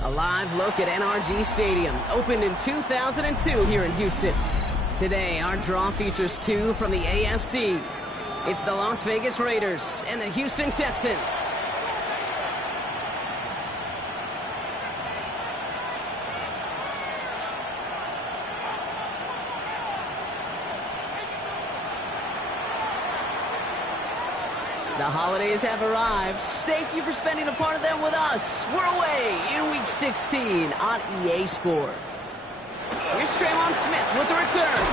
A live look at NRG Stadium, opened in 2002 here in Houston. Today, our draw features two from the AFC. It's the Las Vegas Raiders and the Houston Texans. The holidays have arrived. Thank you for spending a part of them with us. We're away in Week 16 on EA Sports. Here's Traymon Smith with the return.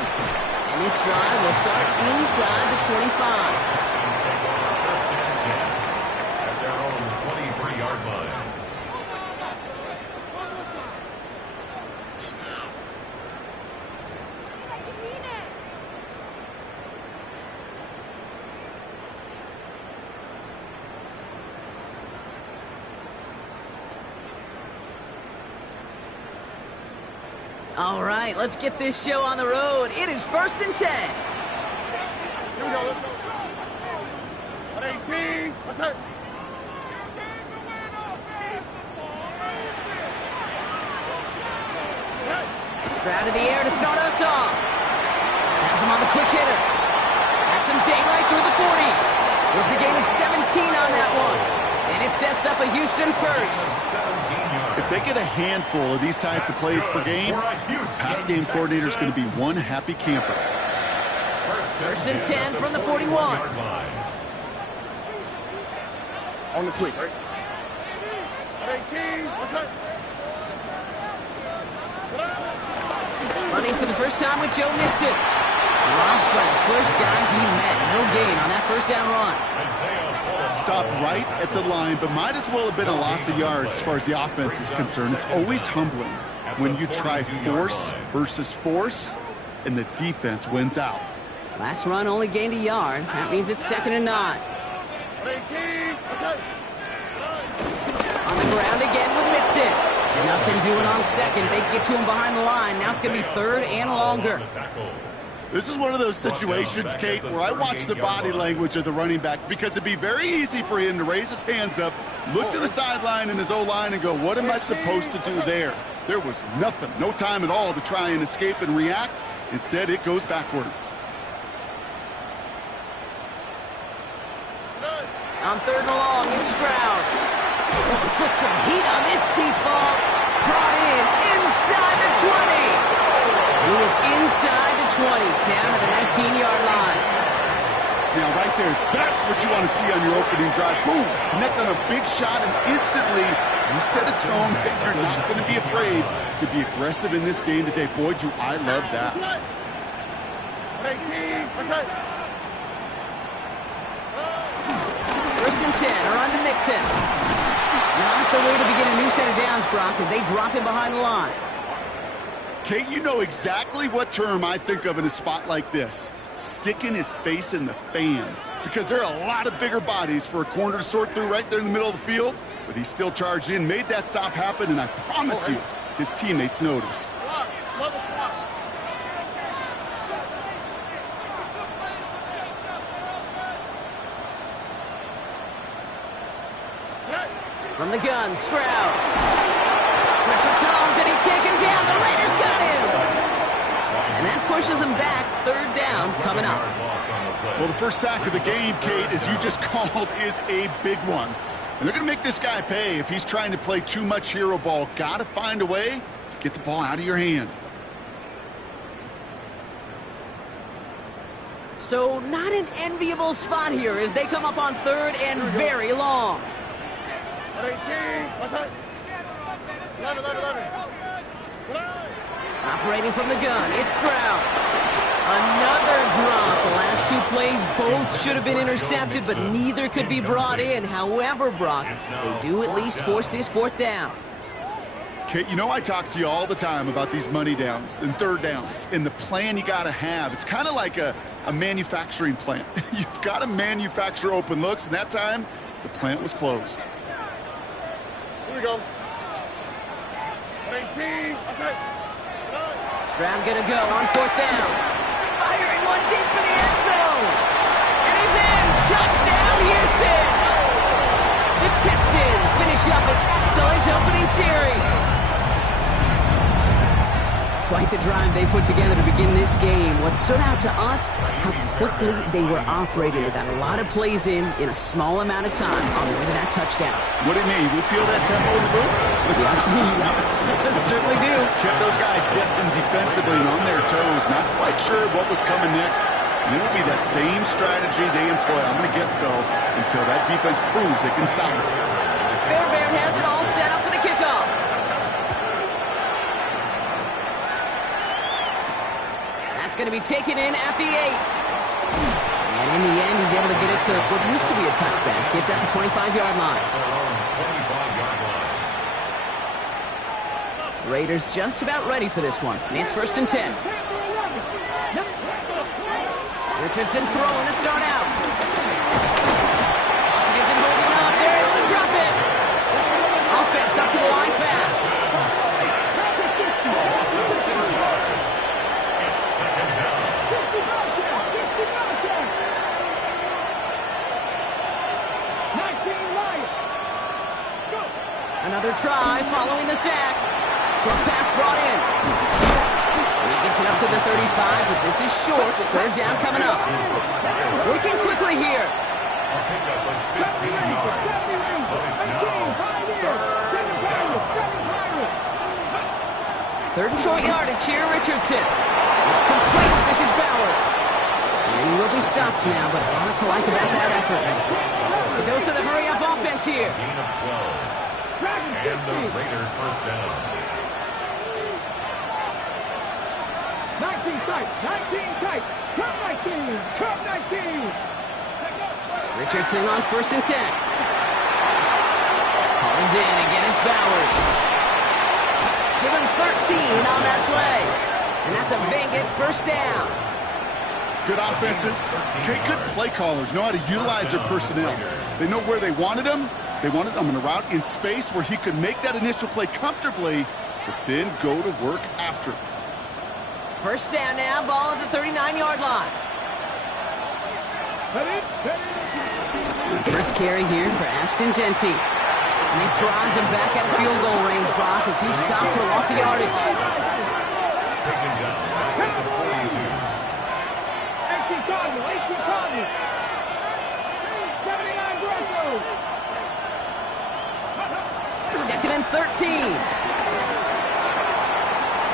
And this drive will start inside the 25. At their own 23-yard line. All right, let's get this show on the road. It is 1st and 10. Here we go. Let's go. 18. What's that? Stroud in the air to start us off. Has him on the quick hitter. Has some daylight through the 40. It's a gain of 17 on that one. And it sets up a Houston first. If they get a handful of these types of plays per game, pass game coordinator is going to be one happy camper. 1st and 10 from the 41. On the quick, right? 18. What's that? Running for the first time with Joe Mixon. Dropped by the first guys he met. No gain on that first down run. Stopped right at the line, but might as well have been a loss of yards as far as the offense is concerned. It's always humbling when you try force versus force, and the defense wins out. Last run only gained a yard. That means it's 2nd and 9. On the ground again with Mixon. Nothing doing on second. They get to him behind the line. Now it's going to be 3rd and longer. This is one of those situations, Kate, where I watch the body language of the running back because it'd be very easy for him to raise his hands up, look to the sideline in his O-line and go, what am I supposed to do there? There was nothing, no time at all to try and escape and react. Instead, it goes backwards. On 3rd and long, it's Stroud. Put some heat on this deep ball. Brought in inside the 20. He is inside the 20, down to the 19-yard line. Now, right there, that's what you want to see on your opening drive. Boom! Connect on a big shot, and instantly you set a tone that you're not going to be afraid to be aggressive in this game today. Boy, do I love that. 1st and 10, or on to Mixon. Not the way to begin a new set of downs, Brock, as they drop him behind the line. Kate, you know exactly what term I think of in a spot like this. Sticking his face in the fan. Because there are a lot of bigger bodies for a corner to sort through right there in the middle of the field. But he still charged in, made that stop happen, and I promise you, his teammates notice. From the gun, Stroud. Pressure comes, and he's taken down. The Raiders got him. And that pushes him back. 3rd down coming up. Well, the first sack of the game, Kate, as you just called, is a big one. And they're going to make this guy pay if he's trying to play too much hero ball. Got to find a way to get the ball out of your hand. So not an enviable spot here as they come up on third and very long. 18, what's that? 11. Operating from the gun, it's Stroud. Another drop. The last two plays both should have been intercepted, but neither could be brought in. However, Brock, they do at least force this fourth down. Kate, you know I talk to you all the time about these money downs and third downs and the plan you got to have. It's kind of like a manufacturing plant. You've got to manufacture open looks, and that time the plant was closed. Here we go. 18, what's that? Stroud gonna go on fourth down. Firing one deep for the end zone. And he's in. Touchdown, Houston. The Texans finish up an excellent opening series. Quite the drive they put together to begin this game. What stood out to us, how quickly they were operating. They got a lot of plays in a small amount of time on the way to that touchdown. What do you mean? We feel that tempo in the booth? Yeah, certainly do. Kept those guys guessing defensively and on their toes, not quite sure what was coming next. And it will be that same strategy they employ, I'm going to guess so, until that defense proves they can stop it. Fairbairn has it all set up for the kickoff. That's going to be taken in at the 8. And in the end, he's able to get it to what used to be a touchback. It's at the 25-yard line. Raiders just about ready for this one. And it's 1st and 10. Richardson throwing to start out. Pocket isn't holding up. They're able to drop it. Offense up to the line fast. Another try following the sack. Short pass brought in. He gets it up to the 35, but this is short. Third down coming up. Working quickly here. Third and short yardage here, Richardson. It's complete. This is Bowers. And he will be stopped now, but a lot to like about that effort. A dose of the hurry-up offense here. And the Raiders first down. 19 tight, come 19. Richardson on 1st and 10. Hauled in, again it's Bowers. Give him 13 on that play. And that's a Vegas first down. Good offenses. Okay, good play callers know how to utilize their personnel. They know where they wanted them. They wanted him in a route in space where he could make that initial play comfortably, but then go to work after. First down now, ball at the 39-yard line. First carry here for Ashton Genty. And this drives him back out of field goal range, Brock, as he's stopped for loss of yardage. Taken down at the 42. 18 Cardinal. 79 Bronco. 2nd and 13.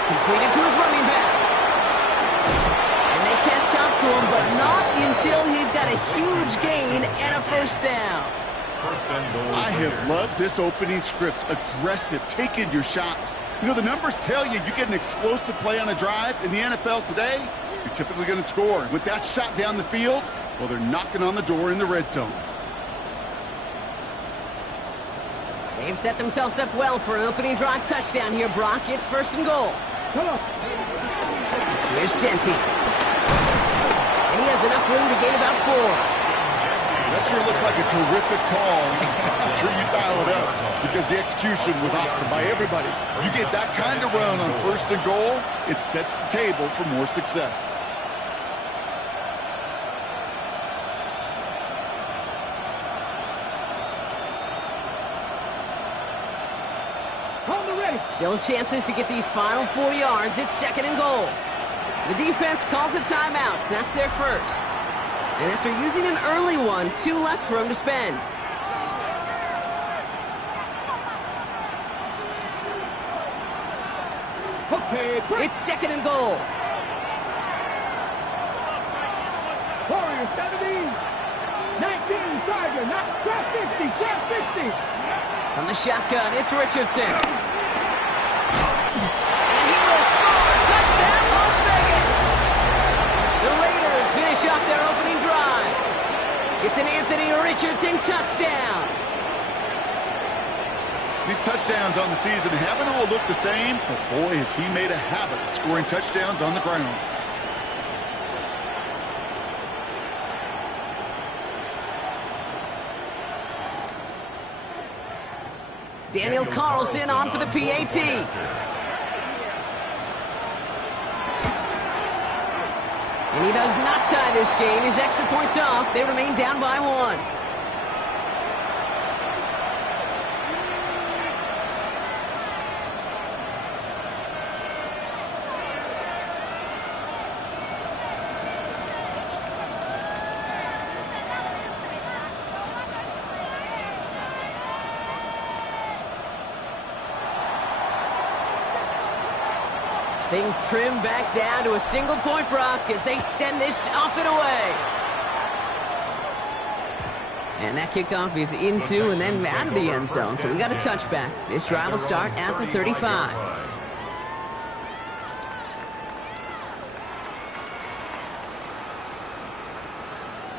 Completed to his running back. And they catch up to him, but not until he's got a huge gain and a first down. First and goal. I have loved this opening script. Aggressive, taking your shots. You know, the numbers tell you get an explosive play on a drive. In the NFL today, you're typically going to score. With that shot down the field, well, they're knocking on the door in the red zone. They've set themselves up well for an opening drive touchdown here, Brock. It's 1st and goal. Here's Genty. And he has enough room to gain about 4. That sure looks like a terrific call after you dial it up, because the execution was awesome by everybody. You get that kind of run on 1st and goal, it sets the table for more success. Still chances to get these final 4 yards. It's 2nd and goal. The defense calls a timeout. That's their first. And after using an early one, 2 left for him to spend. It's 2nd and goal. Warriors 70. 19, Tiger, not trap 50, trap 50. From the shotgun, it's Richardson. And he will score. Touchdown, Las Vegas. The Raiders finish off their opening drive. It's an Anthony Richardson touchdown. These touchdowns on the season haven't all looked the same, but boy, has he made a habit of scoring touchdowns on the ground. Daniel Carlson on for the PAT. And he does not tie this game. His extra points off. They remain down by 1. Things trim back down to a single-point Brock as they send this off and away. And that kickoff is into and then out of the end zone, so we got a touchback. This drive will start at the 35.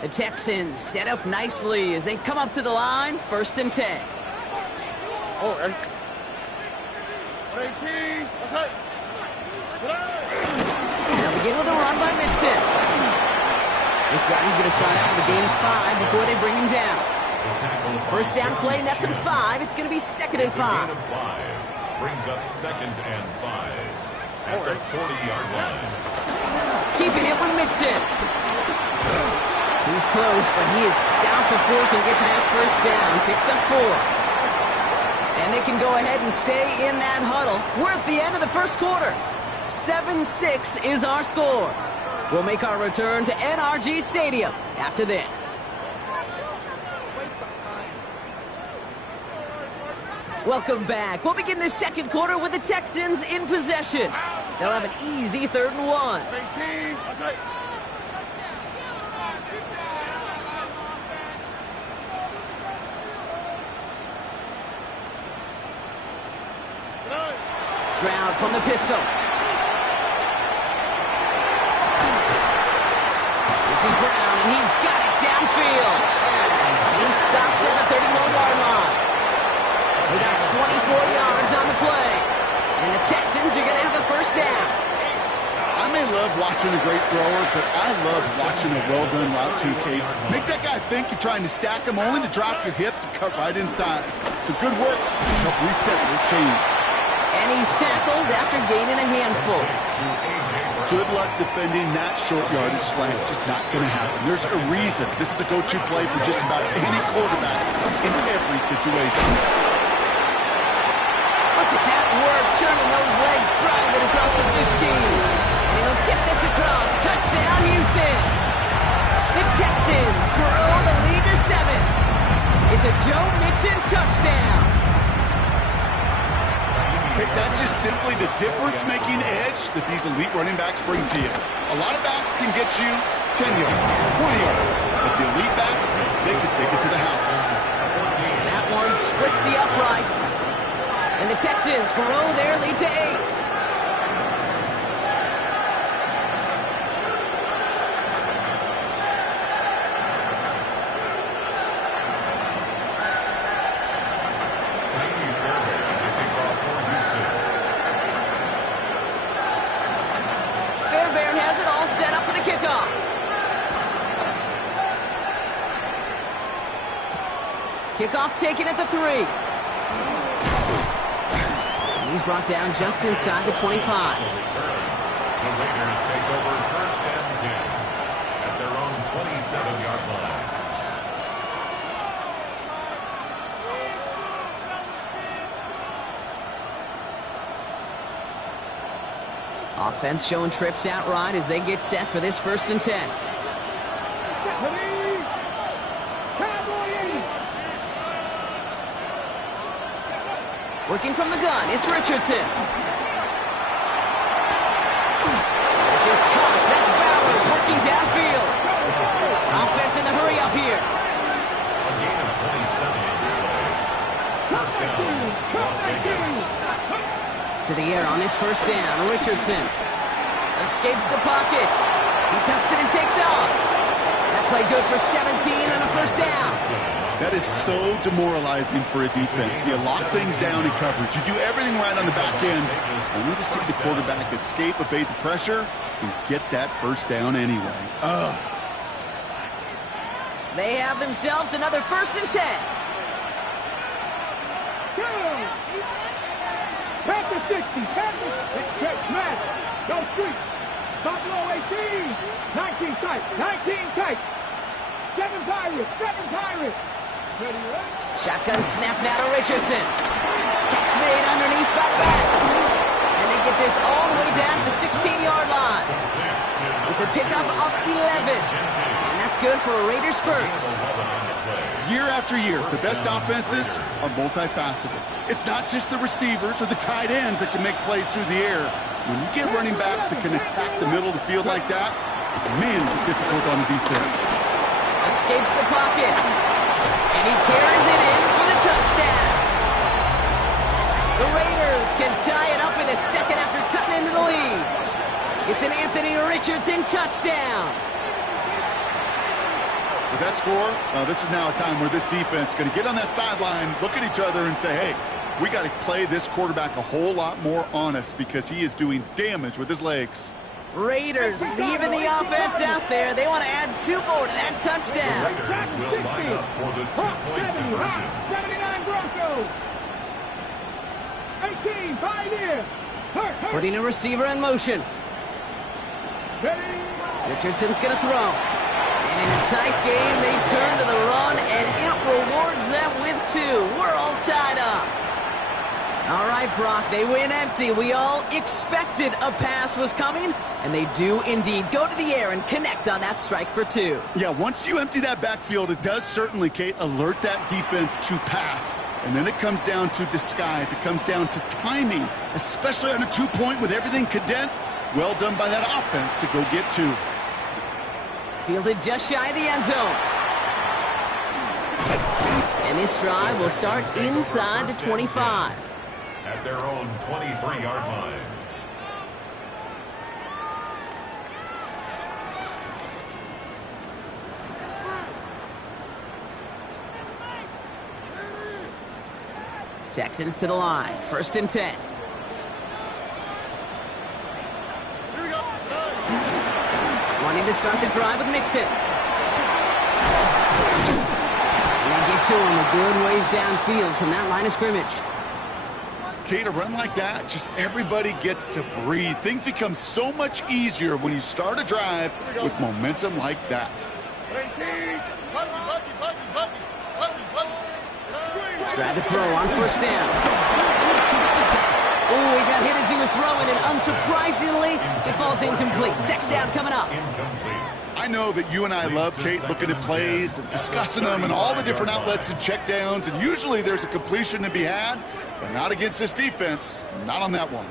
The Texans set up nicely as they come up to the line, 1st and 10. Oh, and... What's up? They'll begin with a run by Mixon. This drive is going to start out with a gain of 5 before they bring him down. First down play, nets him 5. It's going to be 2nd and 5. Brings up 2nd and 5 at the 40-yard line. Keeping it with Mixon. He's close, but he is stopped before he can get to that first down. Picks up 4. And they can go ahead and stay in that huddle. We're at the end of the first quarter. 7-6 is our score. We'll make our return to NRG Stadium after this. Welcome back. We'll begin the second quarter with the Texans in possession. They'll have an easy 3rd and 1. Stroud from the pistol. This is Brown, and he's got it downfield. He's stopped at the 31-yard line. They got 24 yards on the play. And the Texans are going to have a first down. I may love watching a great thrower, but I love watching a well-done route too, Kate. Make that guy think you're trying to stack him only to drop your hips and cut right inside. So good work. Help reset those chains. And he's tackled after gaining a handful. Good luck defending that short yardage slant. Just not going to happen. There's a reason this is a go-to play for just about any quarterback in every situation. Look at that work, turning those legs, driving across the 15. And he'll get this across. Touchdown, Houston. The Texans grow the lead to 7. It's a Joe Mixon touchdown. That's just simply the difference-making edge that these elite running backs bring to you. A lot of backs can get you 10 yards, 20 yards, but the elite backs, they can take it to the house. That one splits the uprights. And the Texans grow their lead to 8. Kickoff taken at the 3. And he's brought down just inside the 25. The Raiders take over 1st and 10 at their own 27-yard line. Offense showing trips out right as they get set for this 1st and 10. Working from the gun, it's Richardson. This is Cox, that's Bowers working downfield. To the air on this first down. Richardson escapes the pocket. He tucks it and takes off. That play good for 17 and a first down. That is so demoralizing for a defense. You lock things down in coverage. You do everything right on the back end. Only to see the quarterback escape, evade the pressure, and get that first down anyway. They have themselves another 1st and 10. Past the 60, stretch, match, go street, top low 18, 19 tight, 19 tight, 7 Pirates. Shotgun snap now to Richardson. Catch made underneath by back. And they get this all the way down to the 16-yard line. It's a pickup of 11. And that's good for a Raiders first. Year after year, the best offenses are multifaceted. It's not just the receivers or the tight ends that can make plays through the air. When you get running backs that can attack the middle of the field like that, man, is it difficult on the defense. Escapes the pocket. And he carries it in for the touchdown. The Raiders can tie it up in a second after cutting into the lead. It's an Anthony Richardson touchdown. With that score, this is now a time where this defense is going to get on that sideline, look at each other, and say, hey, we got to play this quarterback a whole lot more honest because he is doing damage with his legs. Raiders leaving the offense out there. They want to add 2 more to that touchdown. The Raiders will line up for the 2-point conversion. 79 Broncos. 18, 5 here. Putting a receiver in motion. Richardson's going to throw. And in a tight game, they turn to the run, and it rewards them with 2. We're all tied up. All right, Brock, they win empty. We all expected a pass was coming, and they do indeed go to the air and connect on that strike for 2. Yeah, once you empty that backfield, it does certainly, Kate, alert that defense to pass. And then it comes down to disguise. It comes down to timing, especially on a 2-point with everything condensed. Well done by that offense to go get 2. Fielded just shy of the end zone. And this drive will start inside the 25. At their own 23-yard line. Texans to the line. 1st and 10. Wanting to start the drive with Mixon. And they get to him a good ways downfield from that line of scrimmage. Kate, a run like that, just everybody gets to breathe. Things become so much easier when you start a drive with momentum like that. Tried to throw on 1st down. Oh, he got hit as he was throwing, and unsurprisingly, it falls incomplete. 2nd down coming up. I know that you and I love, Kate, looking at plays and discussing them and all the different outlets and checkdowns, and usually there's a completion to be had, but not against this defense. Not on that one.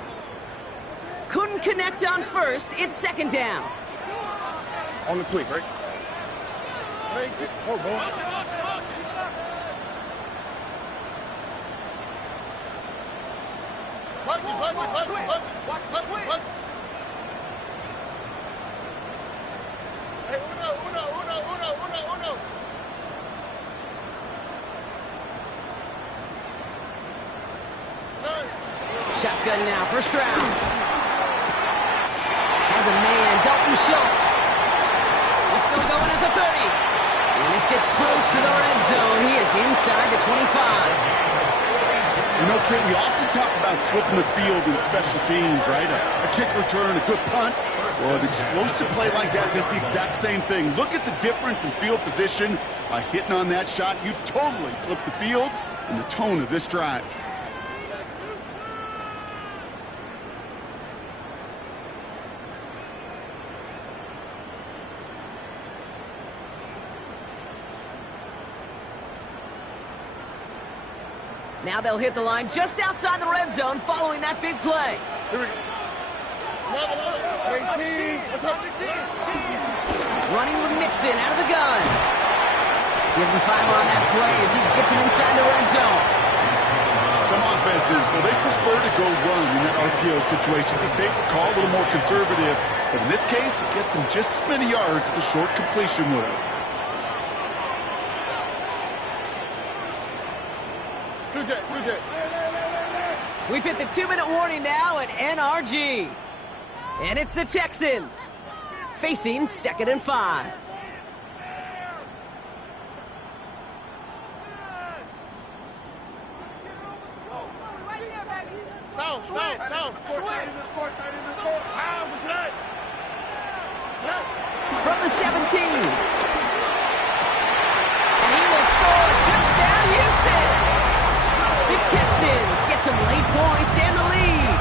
Couldn't connect on 1st. It's 2nd down. On the quick, right? Oh, boy. Shotgun now, 1st round. Has a man, Dalton Schultz. He's still going at the 30. And this gets close to the red zone. He is inside the 25. You know, Kate, we often talk about flipping the field in special teams, right? A kick return, a good punt. Well, an explosive play like that does the exact same thing. Look at the difference in field position by hitting on that shot. You've totally flipped the field and the tone of this drive. Now they'll hit the line just outside the red zone following that big play. Here we go. Running with Mixon out of the gun. Give him 5 on that play as he gets him inside the red zone. Some offenses, well, they prefer to go run in that RPO situation. It's a safer call, a little more conservative. But in this case, it gets him just as many yards as a short completion would have. We've hit the 2-minute warning now at NRG. And it's the Texans facing 2nd and 5. From the 17. And he will score. Touchdown, Houston. The Texans get some late points and the lead.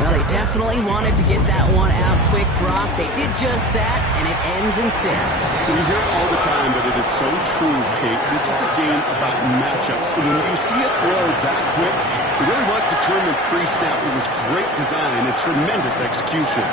Well, they definitely wanted to get that one out quick, Brock. They did just that, and it ends in 6. We hear it all the time, but it is so true, Kate. This is a game about matchups. And when you see a throw that quick, it really was determined pre-snap. It was great design and tremendous execution.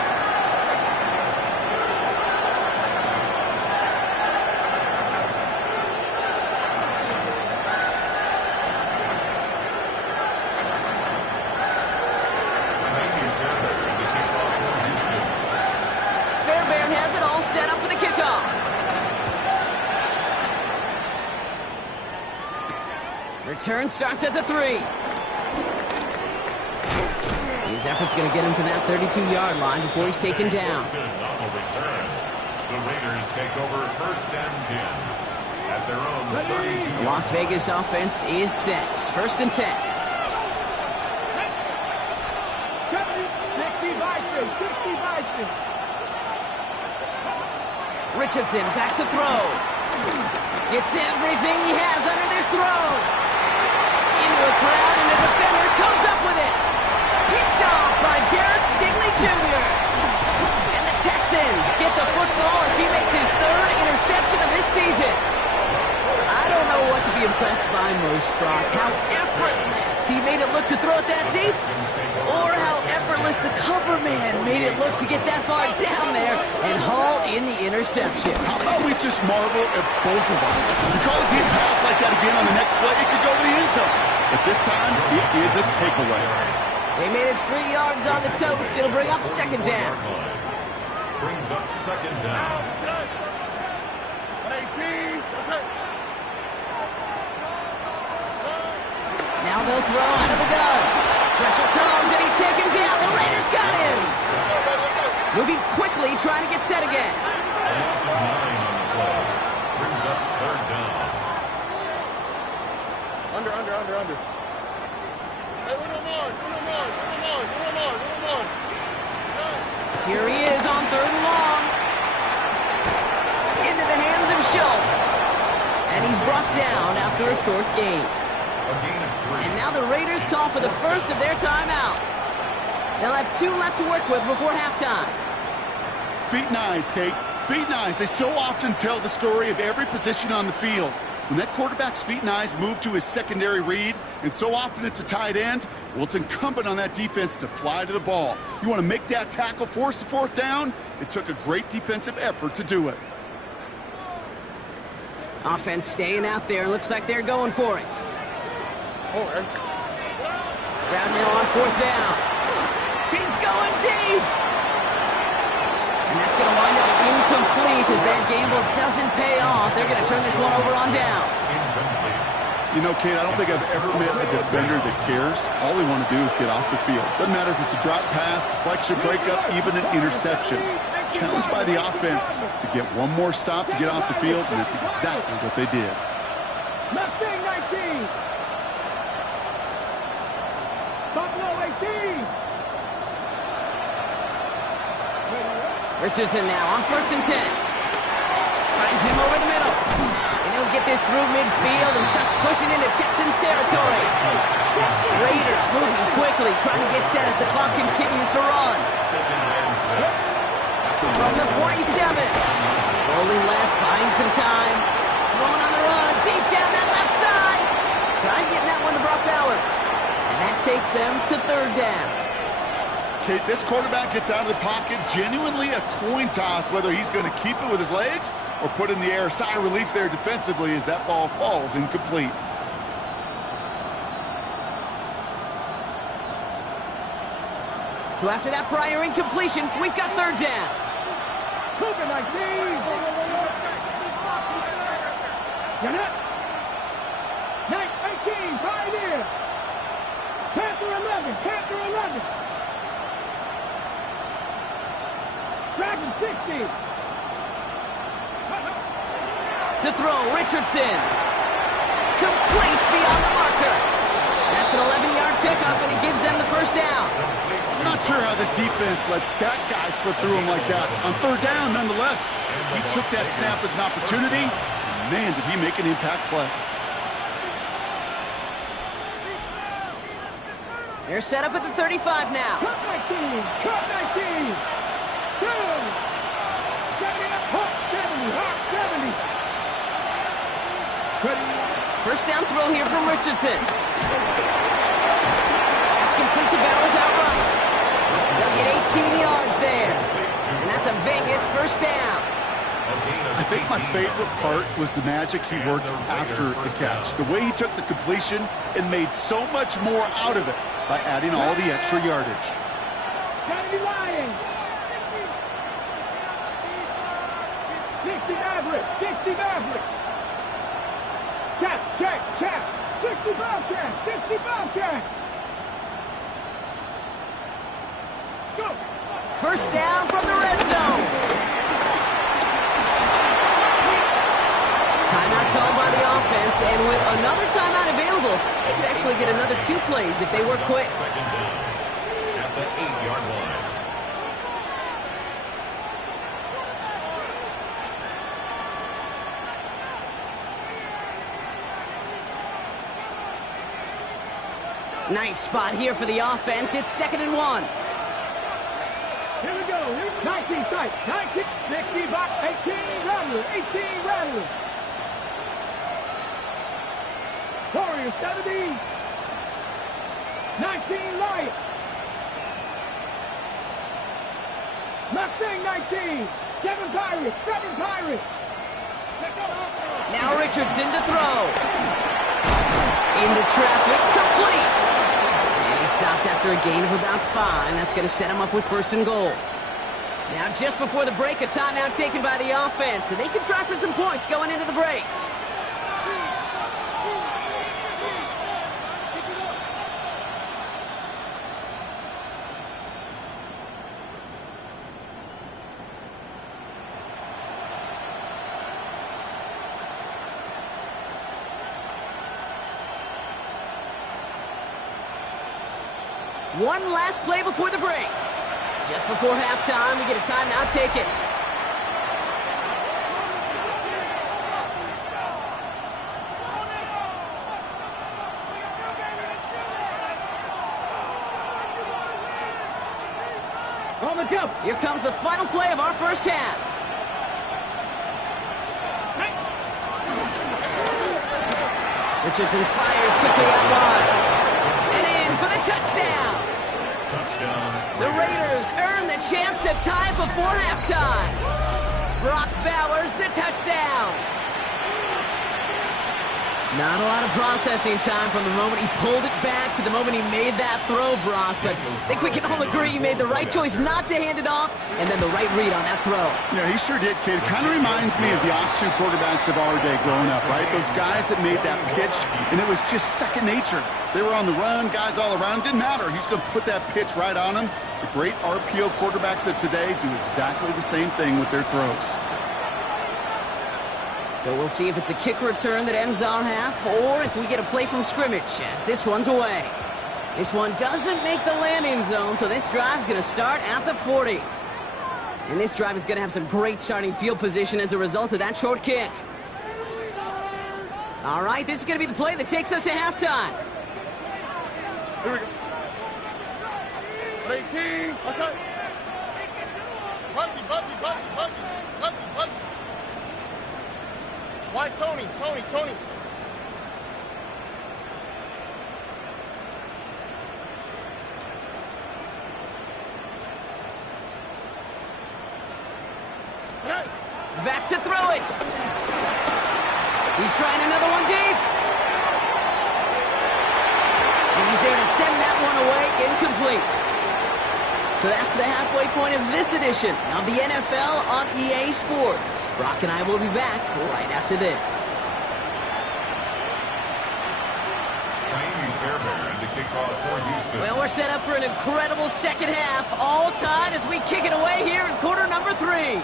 Return starts at the 3. His effort's going to get him to that 32-yard line before he's taken down. The Raiders take over 1st and 10 at their own 32. The Las Vegas offense is set. 1st and 10. 60 Richardson back to throw. Gets everything he has under this throw. Into a crowd, and the defender comes up with it. Picked off by Derek Stingley Jr. And the Texans get the football as he makes his 3rd interception of this season. I don't know what to be impressed by most, Brock. How effortless he made it look to throw it that deep, or how effortless the cover man made it look to get that far down there and haul in the interception. How about we just marvel at both of them? You call a deep pass like that again on the next play, it could go to the end zone. But this time, it is a takeaway. They made it 3 yards on the totes. It'll bring up 2nd down. Brings up 2nd down. Now they'll throw out of the gun. Pressure comes, and he's taken down. The Raiders got him. Moving quickly, trying to get set again. 9 on the play. Brings up 3rd down. Under. Here he is on 3rd and long. Into the hands of Schultz. And he's brought down after a short gain. A gain of 3. And now the Raiders call for the first of their timeouts. They'll have 2 left to work with before halftime. Feet and eyes, Kate. Feet and eyes. They so often tell the story of every position on the field. When that quarterback's feet and eyes move to his secondary read, and so often it's a tight end, well, it's incumbent on that defense to fly to the ball. You want to make that tackle, force the 4th down? It took a great defensive effort to do it. Offense staying out there. Looks like they're going for it. Stroud now on 4th down. He's going deep. And that's going to wind up incomplete as that gamble doesn't pay off. They're going to turn this one over on downs. You know, Kate, I don't think I've ever met a defender that cares. All they want to do is get off the field. Doesn't matter if it's a drop pass, deflection, breakup, even an interception. Challenged by the offense to get one more stop to get off the field, and that's exactly what they did. Left wing 19. Buffalo 18. Richardson now on 1st and 10. Finds him over the middle. And he'll get this through midfield and starts pushing into Texans territory. Raiders moving quickly, trying to get set as the clock continues to run. From the 47. Rolling left, buying some time. Throwing on the run, deep down that left side. Trying getting that one to Brock Bowers. And that takes them to 3rd down. Kate, this quarterback gets out of the pocket, genuinely a coin toss, whether he's going to keep it with his legs or put in the air. Sigh of relief there defensively as that ball falls incomplete. So after that prior incompletion, we've got third down. Look at my team. Get up. 18, Pioneer. Panther 11, Panther 11. Dragon 60. To throw, Richardson. Complete beyond the marker. That's an 11-yard pickup, and it gives them the first down. I'm not sure how this defense let that guy slip through him like that. On third down, nonetheless, he took that snap as an opportunity. Man, did he make an impact play. They're set up at the 35 now. Cut 19, cut 19. 2. 70 up, Hawk 70, Hawk 70. First down throw here from Richardson. That's complete to Bowers outright. They'll get 18 yards there. And that's a Vegas first down. I think my favorite part was the magic he worked after the catch. The way he took the completion and made so much more out of it by adding all the extra yardage. Kennedy Lions. 60 Mavericks, 60 Mavericks. Check, check, check. 60 Bobcats, 60 Bobcats. Go. First down from the red zone. Timeout called by the offense, and with another timeout available, they could actually get another 2 plays if they work quick. Second down at the 8-yard line. Nice spot here for the offense. It's 2nd and 1. Here we go. 19 sight. 19, 60 box, 18 Rattler, 18 Rattler. Warriors 70. 19 Lion. Mustang 19. 7 Pirates, 7 Pirates. Now Richardson to throw. Into traffic, complete. And he stopped after a gain of about 5. That's going to set him up with 1st and goal. Now just before the break, a timeout taken by the offense, and they can try for some points going into the break. One last play before the break. Just before halftime, we get a timeout taken. On the jump. Here comes the final play of our first half. Richardson fires quickly out wide. And in for the touchdown. Touchdown. The Raiders earn the chance to tie before halftime. Brock Bowers, the touchdown. Not a lot of processing time from the moment he pulled it back to the moment he made that throw, Brock. But I think we can all agree he made the right choice not to hand it off, and then the right read on that throw. Yeah, he sure did, kid. Kind of reminds me of the option quarterbacks of our day growing up, right? Those guys that made that pitch, and it was just second nature. They were on the run, guys all around. Didn't matter. He's going to put that pitch right on him. The great RPO quarterbacks of today do exactly the same thing with their throws. So we'll see if it's a kick return that ends our half, or if we get a play from scrimmage, as this one's away. This one doesn't make the landing zone, so this drive's going to start at the 40. And this drive is going to have some great starting field position as a result of that short kick. All right, this is going to be the play that takes us to halftime. Here we go. 18. What's up? Buddy. Why Tony? Back to throw it. He's trying another one deep. And he's there to send that one away, incomplete. So that's the halfway point of this edition of the NFL on EA Sports. Brock and I will be back right after this. Well, we're set up for an incredible second half, all tied as we kick it away here in quarter number 3.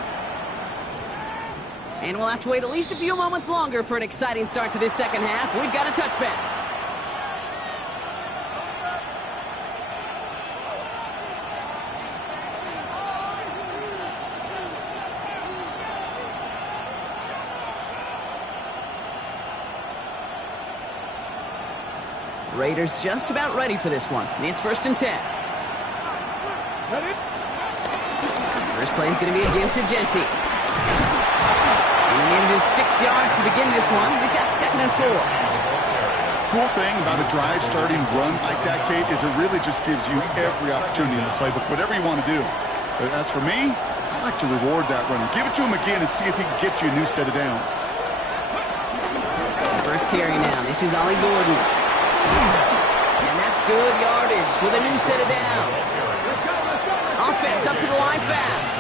And we'll have to wait at least a few moments longer for an exciting start to this second half. We've got a touchback. Raiders just about ready for this one. It's 1st and 10. First play is going to be a give to Genty. And he manages 6 yards to begin this one. We've got 2nd and 4. Cool thing about a drive starting run like that, Kate, is it really just gives you every opportunity in the playbook, whatever you want to do. But as for me, I like to reward that runner. Give it to him again and see if he can get you a new set of downs. First carry now. This is Ollie Gordon. And that's good yardage with a new set of downs. Offense up to the line fast.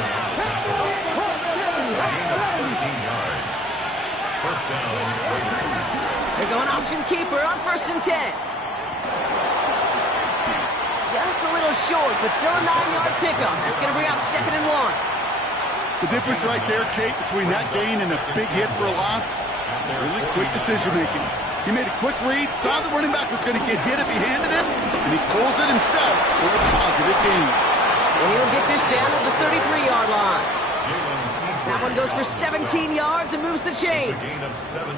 First down. They're going option keeper on 1st and 10. Just a little short, but still a 9-yard pickup. That's going to bring up 2nd and 1. The difference right there, Kate, between that gain and a big hit for a loss is really quick decision-making. He made a quick read, saw the running back was going to get hit if he handed it, and he pulls it himself for a positive gain. And he'll get this down to the 33-yard line. That one goes for 17 yards and moves the chains.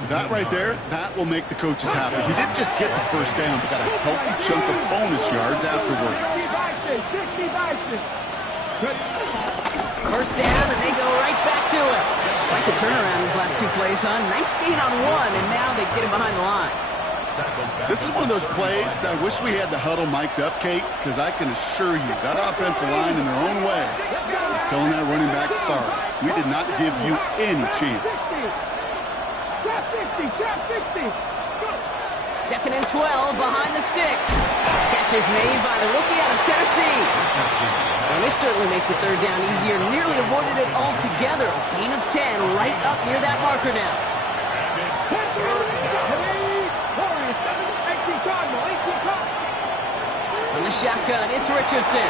That right there, that will make the coaches happy. He didn't just get the first down, but got a healthy chunk of bonus yards afterwards. First down, and they go right back to it. Like the turnaround these last 2 plays, huh? Nice gain on 1, and now they get him behind the line. This is one of those plays that I wish we had the huddle mic'd up, Kate, because I can assure you that offensive line in their own way is telling that running back, sorry, we did not give you any chance. 2nd and 12 behind the sticks. Catch is made by the rookie out of Tennessee. And this certainly makes the 3rd down easier. Nearly avoided it altogether. Gain of 10 right up near that marker now. From the shotgun, it's Richardson.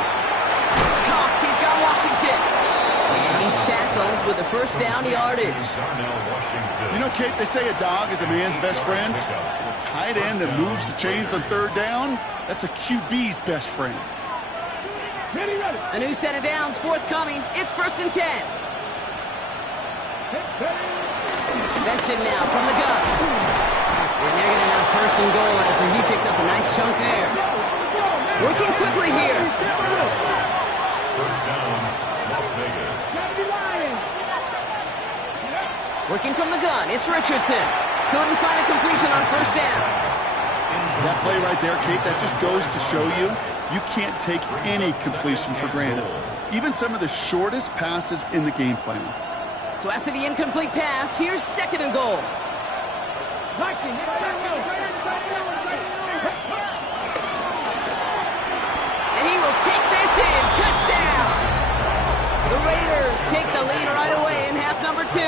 It's Cox. He's got Washington. And he's tackled with the first down yardage. You know, Kate, they say a dog is a man's best friend. A tight end that moves the chains on 3rd down, that's a QB's best friend. A new set of downs forthcoming. It's 1st and 10. Benson now from the gun. And they're going to have 1st and goal after he picked up a nice chunk there. Working quickly here. First down, Las Vegas. Working from the gun. It's Richardson. Couldn't find a completion on 1st down. That play right there, Kate, that just goes to show you can't take any completion for granted. Even some of the shortest passes in the game plan. So after the incomplete pass, here's 2nd and goal. And he will take this in. Touchdown! The Raiders take the lead right away in half number 2.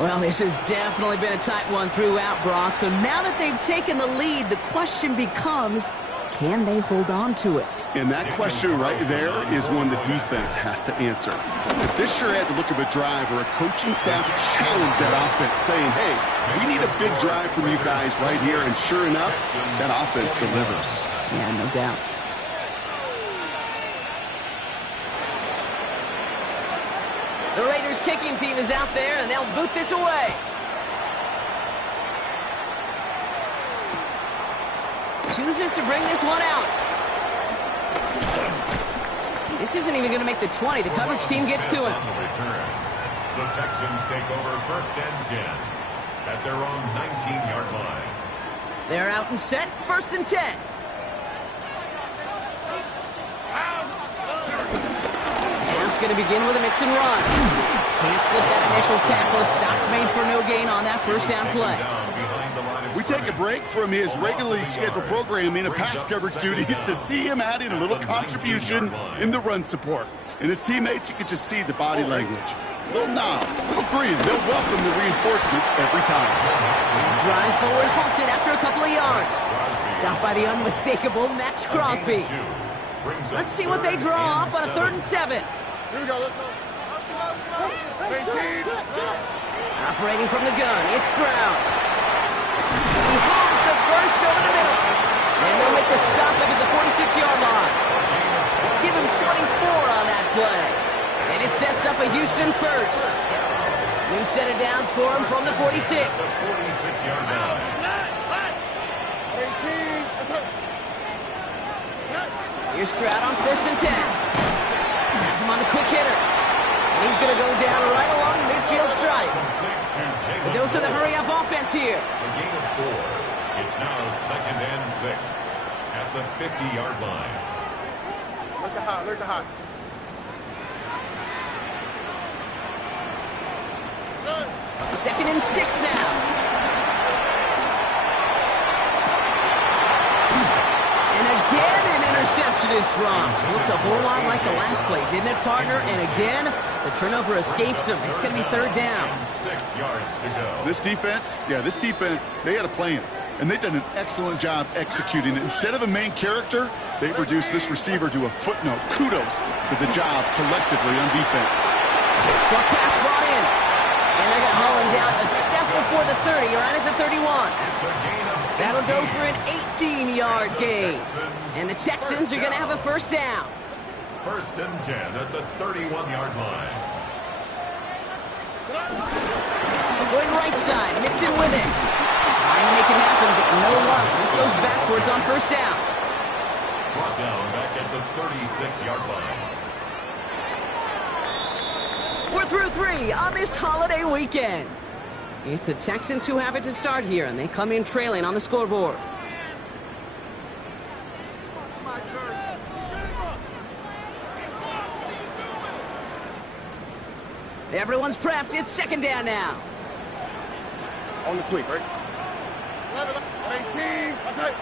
Well, this has definitely been a tight one throughout, Brock. So now that they've taken the lead, the question becomes, can they hold on to it? And that question right there is one the defense has to answer. If this sure had the look of a drive or a coaching staff challenge that offense, saying, hey, we need a big drive from you guys right here, and sure enough, that offense delivers. Yeah, no doubt. The Raiders kicking team is out there, and they'll boot this away. Chooses to bring this one out. This isn't even going to make the 20. The coverage team gets to him. The Texans take over 1st and 10 at their own 19-yard line. They're out and set. 1st and 10. It's going to begin with a mix and run. Can't slip that initial tackle. Stops made for no gain on that 1st down play. Behind the line of We take a break from his regularly scheduled programming and pass coverage duties to see him adding a little contribution in the run support. And his teammates, you can just see the body language. Little nod, little grin. They'll welcome the reinforcements every time. His ride forward halted after a couple of yards. Stopped by the unmistakable Max Crosby. Let's see what they draw up on a 3rd and 7. Here we go. Let's go. Operating from the gun, it's Stroud. He has the first over the middle. And they'll make the stop up at the 46-yard line. Give him 24 on that play. And it sets up a Houston first. New set of downs for him from the 46. 46-yard line. Here's Stroud on 1st and 10. Has him on the quick hitter. And he's going to go down right along the midfield stripe. A dose of the hurry-up offense here. A gain of 4. It's now 2nd and 6 at the 50-yard line. Look at hot. Look at hot. 2nd and 6 now. And again, an interception is dropped. Looked a whole lot like the last play, didn't it, partner? And again, the turnover escapes him. It's going to be 3rd down. 6 yards to go. This defense, they had a plan. And they've done an excellent job executing it. Instead of a main character, they've reduced this receiver to a footnote. Kudos to the job collectively on defense. So a pass brought in. And they're going to haul him down a step before the 30, right at the 31. It's a gain of 18. That'll go for an 18-yard gain. And the Texans are going to have a 1st down. 1st and 10 at the 31-yard line. Going right side, Mixon with it. Trying to make it happen, but no luck. This goes backwards on 1st down. Brought down back at the 36-yard line. We're through 3 on this holiday weekend. It's the Texans who have it to start here, and they come in trailing on the scoreboard. Everyone's prepped. It's 2nd down now. On the quick, right? 18. That's it.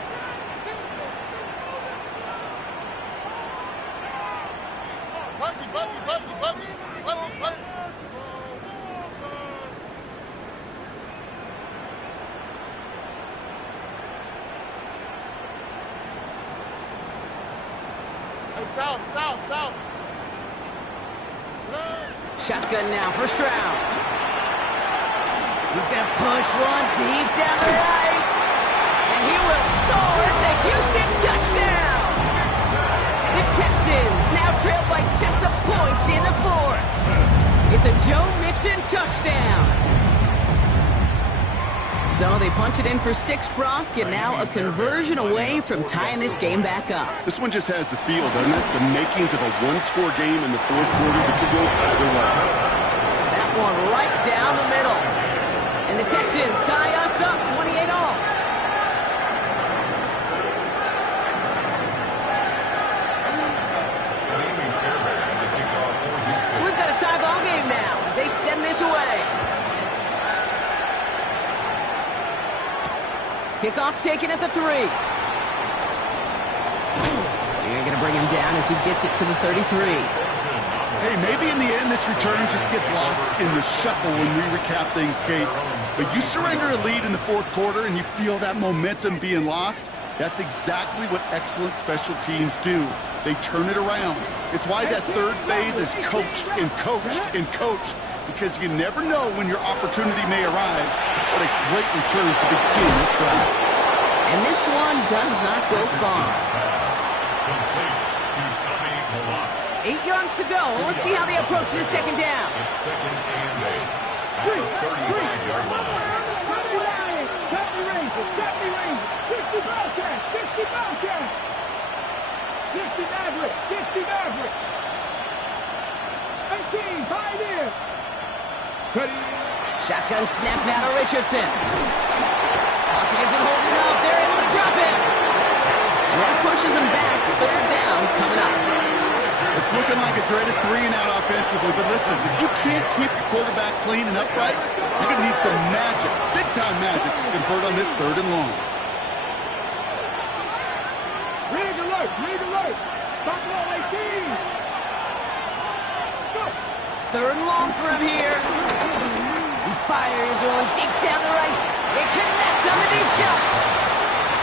Buddy. South. Shotgun now for Stroud. He's going to push one deep down the right. And he will score. It's a Houston touchdown. The Texans now trail by just a point in the 4th. It's a Joe Mixon touchdown. So they punch it in for 6, Brock, and now a conversion away from tying this game back up. This one just has the feel, doesn't it? The makings of a one-score game in the 4th quarter that could go either way. That one right down the middle. And the Texans tie us up 28 all. So we've got a tie ball game now as they send this away. Kickoff taken at the 3. You're going to bring him down as he gets it to the 33. Hey, maybe in the end this return just gets lost in the shuffle when we recap things, Kate. But you surrender a lead in the 4th quarter and you feel that momentum being lost. That's exactly what excellent special teams do. They turn it around. It's why that 3rd phase is coached and coached and coached, because you never know when your opportunity may arise. What a great return to begin this drive. And this one does not go far. 8 yards to go. Let's see how they approach this 2nd down. It's 2nd and 8 at the 35-yard line. 60 Maverick. 18, pioneer. Shotgun snap now to Richardson. Pocket isn't holding up. They're able to drop him. And that pushes him back. 3rd down coming up. It's looking like a dreaded 3 and out offensively, but listen, if you can't keep your quarterback clean and upright, you're going to need some magic, big-time magic, to convert on this 3rd and long. Rig alert! Rig alert! Stop low 18! Stop! 3rd and long for him here. He fires one deep down the right. It connects on the deep shot.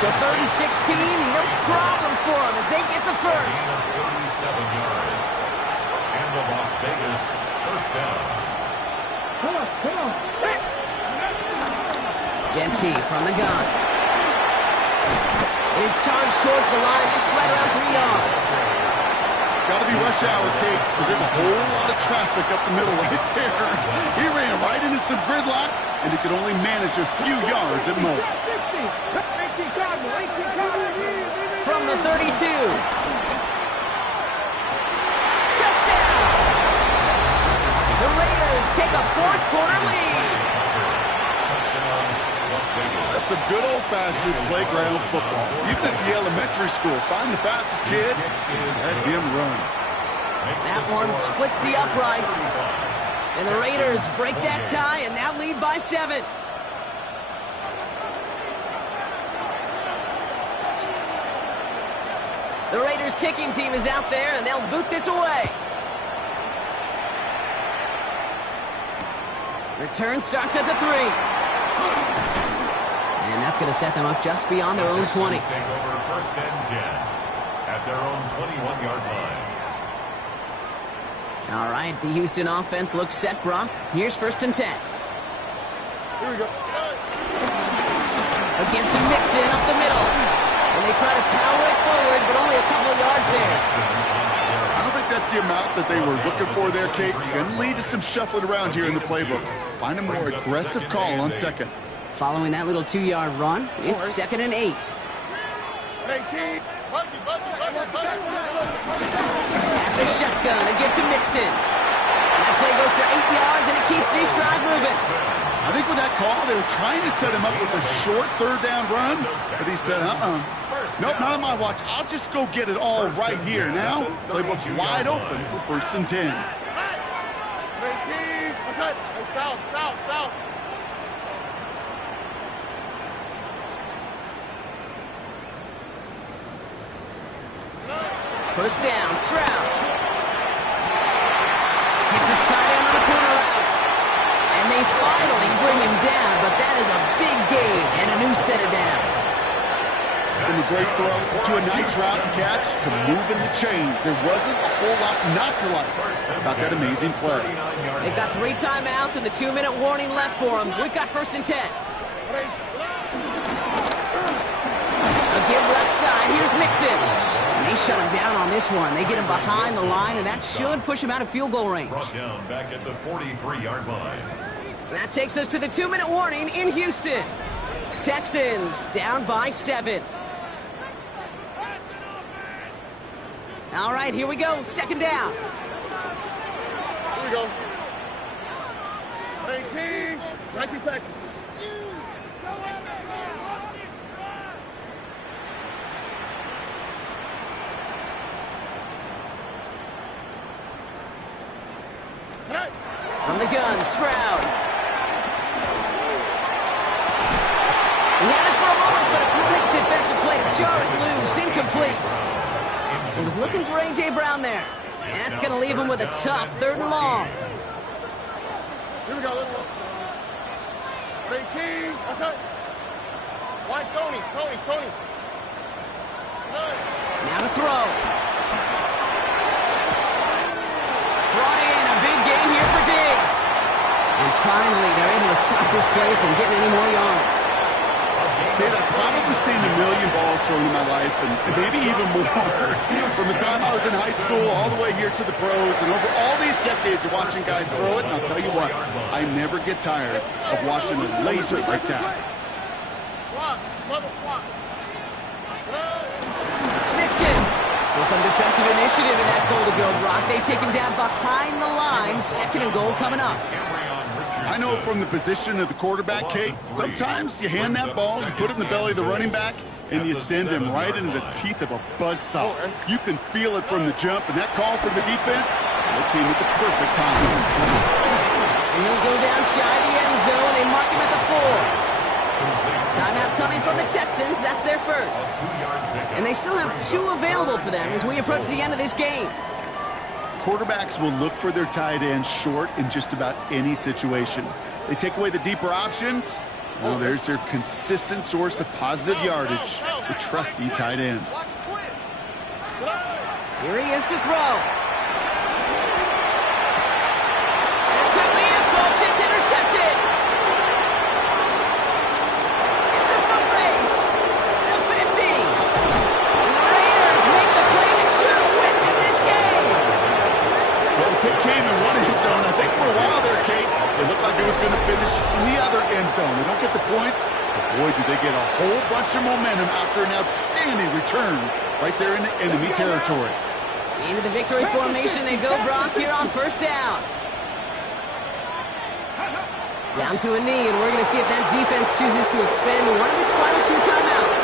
So 3rd and 16, no problem for him as they get the first. 37 yards. And the Las Vegas first down. Come on, come on. Hey. Genty from the gun. Is charged towards the line. It's right around 3 yards. Got to be rush hour, Kate, because there's a whole lot of traffic up the middle right there. He ran right into some gridlock, and he could only manage a few yards at most. From the 32. Touchdown! The Raiders take a 4th quarter lead. That's some good old-fashioned playground football. Even at the elementary school, find the fastest kid, let him run. That one splits the uprights. And the Raiders break that tie and now lead by 7. The Raiders kicking team is out there, and they'll boot this away. Return starts at the 3. And that's going to set them up just beyond their own 20. Take over 1st and 10 at their own 21-yard line. All right, the Houston offense looks set, Brock. Here's 1st and 10. Here we go. Again to Mixon up the middle. And they try to power it forward, but only a couple of yards there. I don't think that's the amount that they were looking for there, Kate. Going to lead to some shuffling around here in the playbook. Find a more aggressive call on 2nd. Following that little 2-yard run, it's 2nd and 8. The shotgun, a give to Mixon. That play goes for 8 yards, and it keeps these drive moving. I think with that call, they were trying to set him up with a short 3rd down run, but he said, nope, not on my watch. I'll just go get it all right here. Now, playbook's wide open for 1st and 10. South. First down, Stroud. Gets his tight end on the corner route. And they finally bring him down, but that is a big gain and a new set of downs. From a great throw to a nice route and catch to moving the chains. There wasn't a whole lot not to like about that amazing play. They've got 3 timeouts and the 2-minute warning left for them. We've got 1st and 10. A give left side. Here's Mixon. And they shut him down on this one. They get him behind the line, and that should push him out of field goal range. Brought down back at the 43-yard line. That takes us to the 2-minute warning in Houston. Texans down by 7. All right, here we go. 2nd down. Here we go. 19 Texans. From the gun, Stroud. He had it for a moment, but a quick defensive play to jar it loose. Incomplete. He was looking for A.J. Brown there. And that's going to leave him with a tough 3rd and long. Here we go. 18. Okay. Why Tony? Now to throw. Brought in a big gain here for Diggs. And finally, they're able to stop this play from getting any more yards. Kate, I've probably seen a million balls thrown in my life, and maybe even more. From the time I was in high school all the way here to the pros, and over all these decades of watching guys throw it, and I'll tell you what, I never get tired of watching a laser like that. Nixon. So some defensive initiative in that goal to go, Brock. They take him down behind the line. 2nd and goal coming up. I know from the position of the quarterback, Kate, sometimes you hand that ball, you put it in the belly of the running back, and you send him right into the teeth of a buzzsaw. You can feel it from the jump, and that call from the defense, That came at the perfect time. And he'll go down shy of the end zone. They mark him at the 4. Timeout coming from the Texans. That's their first. And they still have 2 available for them as we approach the end of this game. Quarterbacks will look for their tight end short in just about any situation. They take away the deeper options. Well, there's their consistent source of positive yardage, the trusty tight end. Here he is to throw. It could be it, folks. It's intercepted. It's a foot race. The 50. And the Raiders make the play to win in this game. Well, the pick came in one end zone. I think for a while there, Kate, it looked like it was going to finish in the other end zone. They don't get the points, but boy, did they get a whole bunch of momentum after an outstanding return right there in the enemy territory. Into the victory formation they go, Brock, here on first down. Down to a knee, and we're going to see if that defense chooses to expend one of its final 2 timeouts.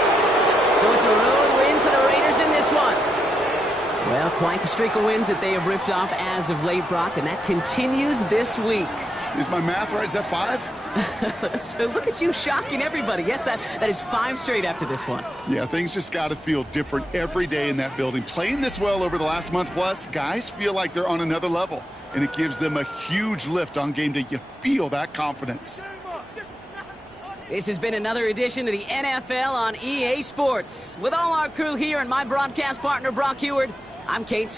So it's a road win for the Raiders in this one. Well, quite the streak of wins that they have ripped off as of late, Brock, and that continues this week. Is my math right? Is that 5? So look at you shocking everybody. Yes, that is 5 straight after this one. Yeah, things just got to feel different every day in that building. Playing this well over the last month plus, guys feel like they're on another level, and it gives them a huge lift on game day. You feel that confidence. This has been another edition of the NFL on EA Sports. With all our crew here and my broadcast partner, Brock Heward, I'm Kate